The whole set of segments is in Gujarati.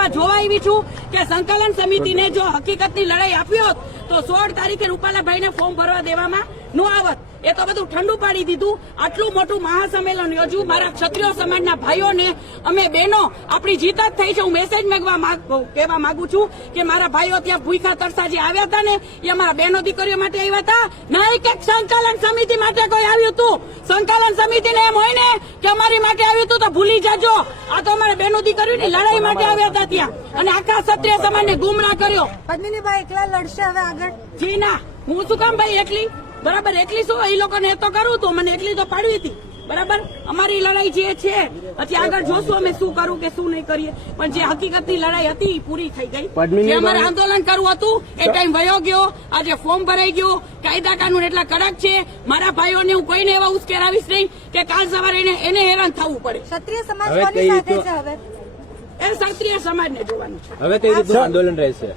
કહેવા જોવા આવી છું કે સંકલન સમિતિને જો હકીકતની લડાઈ આપી હોત તો 16 તારીખે રૂપાલાભાઈને ફોર્મ ભરવા દેવામાં ન આવત. એ તો બધું ઠંડુ પાડી દીધું. આટલું મોટું મહાસંમેલન યોજ્યું. મારા ક્ષત્રિય સમાજના ભાઈઓને અમે બહેનો આપણી જીત જ થઈ છે. હું મેસેજ કહેવા માંગુ છું કે મારા ભાઈઓ ત્યાં ભૂખા તરસા જે આવ્યા હતા ને એ અમારા બહેનો દીકરીઓ માટે આવ્યા હતા, નહીં કે સંકલન સમિતિ માટે કોઈ આવ્યું હતું. સંકલન સમિતિને એમ હોય ને કે અમારી માટે આવ્યું હતું તો ભૂલી જાજો. આ તો અમારા બહેનો દીકરીઓની લડાઈ માટે આવ્યા હતા ત્યાં, અને આખા ક્ષત્રિય સમાજને ગુમરાહ કર્યો. પદ્મિનીભાઈ એકલા લડશે હવે આગળ? જી ના, હું શું કામ ભાઈ એકલી? બરાબર, એકલી શું? એ લોકોને એ તો કરું તો મને એકલી તો પાડવી હતી. બરાબર, અમારી લડાઈ જે છે પછી આગળ જોશું અમે શું કરું કે શું નહીં કરીએ, પણ જે હકીકતની લડાઈ હતી એ પૂરી થઈ ગઈ. જે અમારે આંદોલન કરવું હતું એ ટાઈમ વયો ગયો. આજે ફોર્મ ભરાઈ ગયો. કાયદા કાનૂન એટલા કડક છે. મારા ભાઈઓને હું કોઈને એવા ઉશ્કેરાવીશ નહીં કે કાલ સવારે એને હેરાન થવું પડે. ક્ષત્રિય સમાજ કોની સાથે છે હવે? એ ક્ષત્રિય સમાજને જોવાનું છે. હવે કઈ રીતનું આંદોલન રહેશે?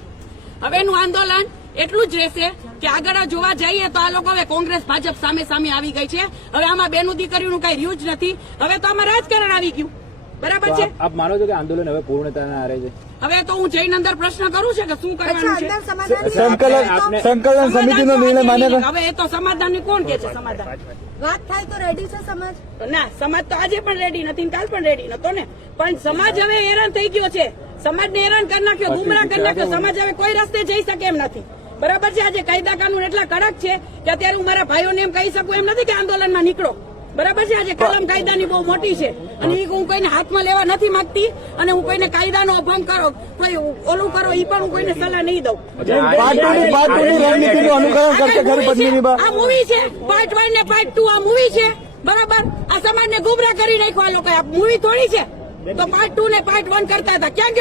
હવેનું આંદોલન એટલું જ રહેશે કે આગળ જોવા જઈએ તો આ લોકો હવે કોંગ્રેસ ભાજપ સામે સામે આવી ગઈ છે. હવે આમાં બેનું દીકરીઓનું કઈ રહ્યું જ નથી. હવે તો આમાં રાજકારણ આવી ગયું. બરાબર છે? આપ માનો છો કે આંદોલન હવે પૂર્ણતાના આરે છે? હવે તો હું જઈને અંદર પ્રશ્ન કરું છે કે શું કરવાનું છે. સંકલન સમિતિનો નિર્ણય માન્ય છે? હવે એ તો સમાધાન કોણ કે છે? સમાધાન વાત થાય તો રેડી છે સમાજ? ના, સમાજ તો આજે પણ રેડી નથી, કાલ પણ રેડી નતો ને. પણ સમાજ હવે હેરાન થઈ ગયો છે. સમાજને હેરાન કરી નાખ્યો, ગુમરાહ કરી નાખ્યો. સમાજ હવે કોઈ રસ્તે જઈ શકે એમ નથી. બરાબર છે? આજે કાયદા કાનૂન એટલા કડક છે કે અત્યારે હું મારા ભાઈઓને એમ કહી શકું એમ નથી કે આંદોલનમાં નીકળો. બરાબર છે? આજે કલમ કાયદાની બહુ મોટી છે અને એ હું કોઈને હાથમાં લેવા નથી માંગતી, અને હું કોઈને કાયદાનો અભંગ કરો, કોઈ ઓલું કરો, એ પણ હું કોઈને સલાહ નહીં દઉં. આ મૂવી છે પાર્ટ 1 ને પાર્ટ 2. આ મૂવી છે. બરાબર, આ સમાજને ગુમરાહ કરી નાખ્યો આ લોકો. આ મૂવી થોડી છે. તો પાર્ટ 2 ને પાર્ટ 1 કરતા હતા. ક્યાં